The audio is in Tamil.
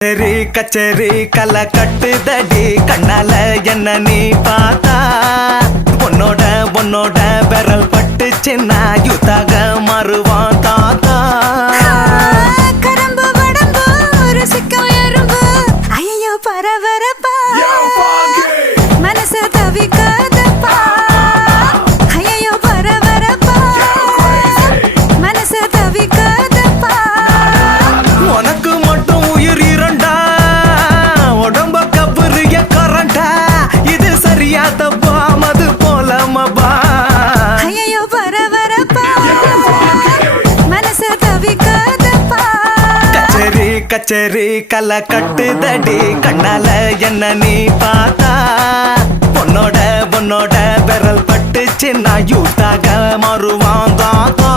கச்சேரி கச்சேரி கலை கட்டுதடி கண்ணால என்ன நீ பார்த்தா உன்னோட உன்னோட விரல் பட்டு சின்ன யுத்தாக மாறுவான் தாத்தா கரம்பு வடம்பு ருசிக்கும் எறும்பு ஐயோ பரபரப்பா மனச தவிக்காதப்பா ஐயோ பரபரப்பா மனச தவிக்காதப்பா உனக்கு மட்டும் உயிர் இரண்டா உடம்ப கபுரிய கரண்டா இது சரியா தப்பா மது போல மபா ஐயோ பரபரப்பா மனச தவிக்காதப்பா கச்சேரி கச்சேரி கலை கட்டுதடி கண்ணால என்ன நீ பார்த்தா உன்னோட உன்னோட விரல் பட்டு சின்ன யூத்தாக மாறுவான் தாத்தா